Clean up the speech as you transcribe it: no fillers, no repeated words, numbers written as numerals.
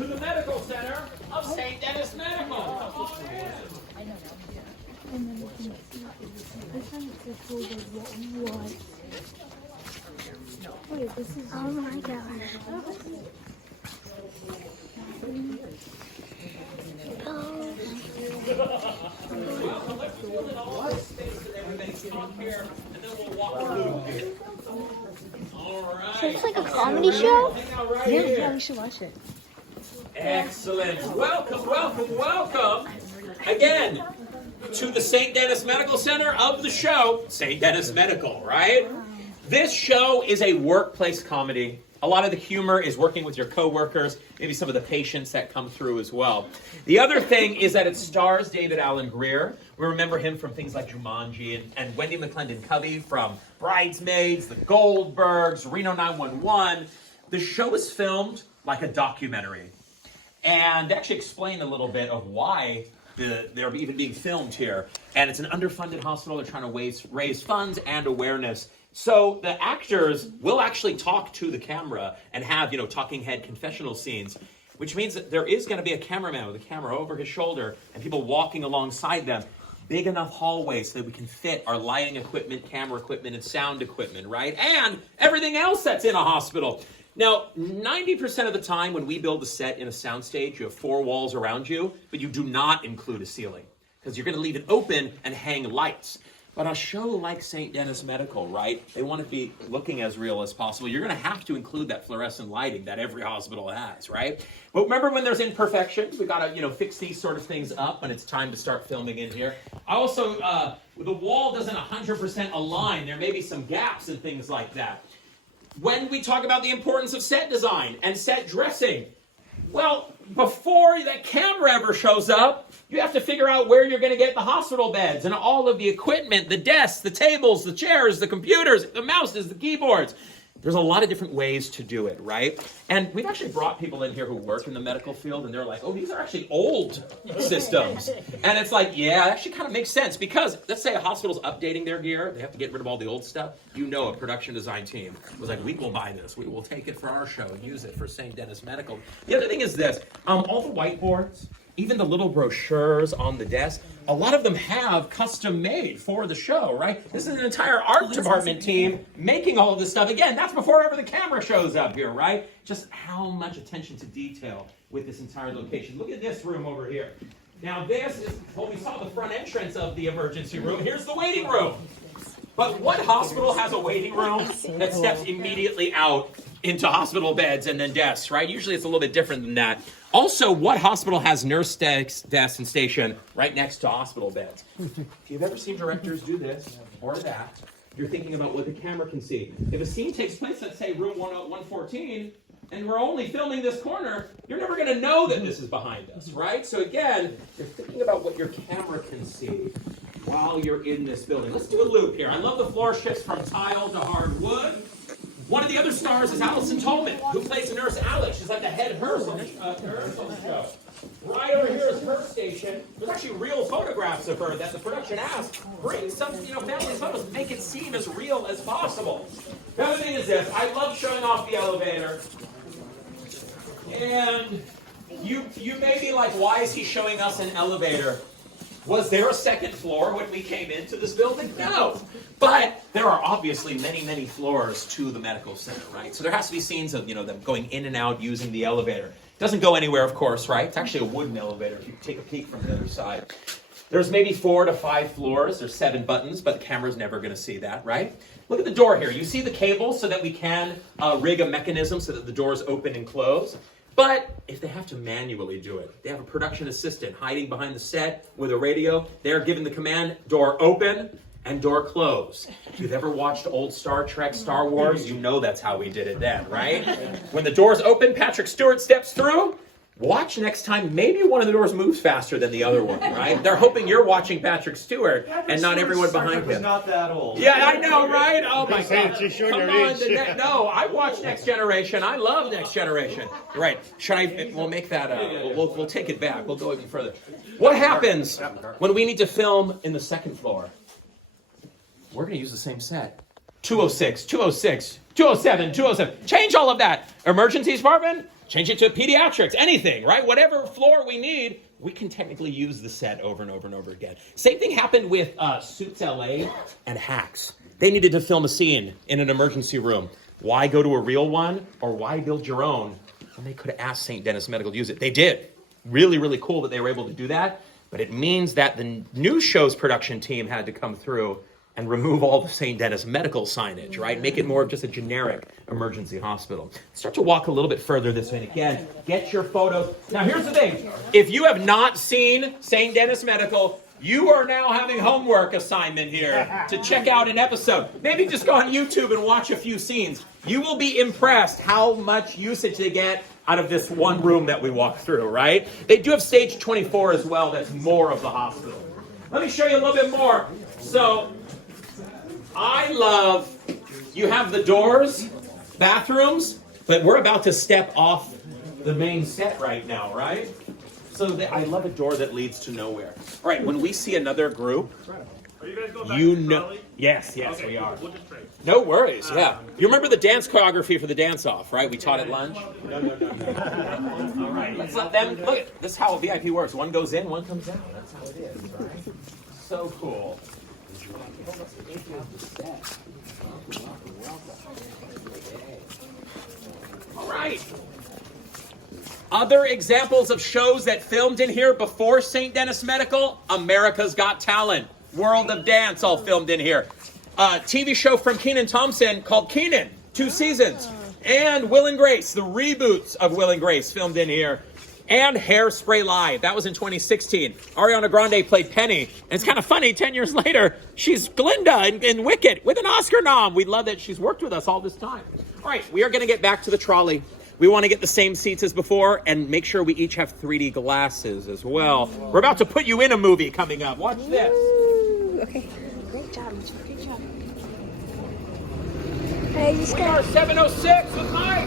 to the Medical Center of St. Denis Medical. Come on in. And then you can see this one it says over what? Wait, this is. Oh my god. Let's fill in all this space that everybody's on here, and then we'll walk through here. All right. So it's like a comedy show? Hang out right here. Yeah, we should watch it. Excellent. Welcome, welcome, welcome. Again, to the St. Denis Medical Center of the show, St. Denis Medical, right? This show is a workplace comedy. A lot of the humor is working with your coworkers, maybe some of the patients that come through as well. The other thing is that it stars David Alan Grier. We remember him from things like Jumanji and Wendy McClendon Covey from Bridesmaids, The Goldbergs, Reno 911. The show is filmed like a documentary. And they actually explain a little bit of why they're even being filmed here. And it's an underfunded hospital. They're trying to raise funds and awareness. So the actors will actually talk to the camera and have, talking head confessional scenes, which means that there is going to be a cameraman with a camera over his shoulder and people walking alongside them. Big enough hallways so that we can fit our lighting equipment, camera equipment, and sound equipment, right? And everything else that's in a hospital. Now, 90% of the time when we build a set in a soundstage, you have 4 walls around you, but you do not include a ceiling because you're going to leave it open and hang lights. But a show like St. Denis Medical, right, they want to be looking as real as possible. You're going to have to include that fluorescent lighting that every hospital has, right? But remember when there's imperfections, we got to, fix these sort of things up when it's time to start filming in here. I also, the wall doesn't 100% align. There may be some gaps and things like that. When we talk about the importance of set design and set dressing, well, before that camera ever shows up, you have to figure out where you're going to get the hospital beds and all of the equipment, the desks, the tables, the chairs, the computers, the mouses, the keyboards. There's a lot of different ways to do it, right? And we've actually brought people in here who work in the medical field, and they're like, oh, these are actually old systems. And it's like, yeah, it actually kind of makes sense because let's say a hospital's updating their gear. They have to get rid of all the old stuff. A production design team was like, we will buy this. We will take it for our show and use it for St. Denis Medical. The other thing is this. All the whiteboards, even the little brochures on the desk, a lot of them have custom made for the show, right? This is an entire art department team making all of this stuff. Again, that's before ever the camera shows up here, right? Just how much attention to detail with this entire location. Look at this room over here. Now this is, we saw the front entrance of the emergency room. Here's the waiting room. But what hospital has a waiting room that steps immediately out into hospital beds and then desks, right? Usually it's a little bit different than that. Also, what hospital has nurse desk and station right next to hospital beds? If you've ever seen directors do this or that, you're thinking about what the camera can see. If a scene takes place at, say, room 114, and we're only filming this corner, you're never going to know that this is behind us, right? So again, you're thinking about what your camera can see while you're in this building. Let's do a loop here. I love the floor shifts from tile to hardwood. One of the other stars is Allison Tolman, who plays Nurse Alex. She's like the head nurse on the show. Right over here is her station. There's actually real photographs of her that the production asked. Bring some, family photos, make it seem as real as possible. The other thing is this. I love showing off the elevator. And you may be like, why is he showing us an elevator? Was there a second floor when we came into this building? No. But there are obviously many, many floors to the medical center, right? So there has to be scenes of, them going in and out using the elevator. It doesn't go anywhere, of course, right? It's actually a wooden elevator if you take a peek from the other side. There's maybe 4 to 5 floors. There's 7 buttons, but the camera's never going to see that, right? Look at the door here. You see the cable so that we can rig a mechanism so that the doors open and close. But if they have to manually do it, they have a production assistant hiding behind the set with a radio. They're given the command, door open and door close. If you've ever watched old Star Trek, Star Wars, you know that's how we did it then, right? When the doors open, Patrick Stewart steps through. Watch next time, maybe one of the doors moves faster than the other one, right? They're hoping you're watching Patrick Stewart and not everyone behind him. Not that old. Yeah, I know, right? Oh my God! Come on, no, I watch Next Generation. I love Next Generation. Right? Should I? We'll make that. We'll take it back. We'll go even further. What happens when we need to film in the second floor? We're going to use the same set. 206, 206, 207, 207. Change all of that. Emergency department. change it to pediatrics, anything, right? Whatever floor we need, we can technically use the set over and over and over again. Same thing happened with Suits LA and Hacks. They needed to film a scene in an emergency room. Why go to a real one, or why build your own? And they could have asked St. Denis Medical to use it. They did. Really, really cool that they were able to do that. But it means that the new show's production team had to come through and remove all the St. Denis Medical signage, right? Make it more of just a generic emergency hospital. Start to walk a little bit further this way. And again, get your photos. Now, here's the thing. If you have not seen St. Denis Medical, you are now having homework assignment here to check out an episode. Maybe just go on YouTube and watch a few scenes. You will be impressed how much usage they get out of this one room that we walk through, right? They do have stage 24 as well. That's more of the hospital. Let me show you a little bit more. So, I love, you have the doors, bathrooms, but we're about to step off the main set right now, right? So I love a door that leads to nowhere. All right, when we see another group, Are you guys going back you to know, Charlie? yes, Okay, we are. We'll just trade. No worries, yeah. You remember the dance choreography for the dance-off, right? We taught at lunch? No. All right, let's let them, look, this is how a VIP works. One goes in, one comes out. That's how it is, right? So cool. All right. Other examples of shows that filmed in here before St. Denis Medical, America's Got Talent, World of Dance, all filmed in here. TV show from Kenan Thompson called Kenan, 2 seasons. And Will and Grace, the reboots of Will and Grace filmed in here. And Hairspray Live, that was in 2016. Ariana Grande played Penny. And it's kind of funny, 10 years later, she's Glinda in Wicked with an Oscar nom. We love that she's worked with us all this time. All right, we are going to get back to the trolley. We want to get the same seats as before and make sure we each have 3D glasses as well. We're about to put you in a movie coming up. Watch this. Ooh, okay. Great job. Great job. Hey, you We are 706 with Maya.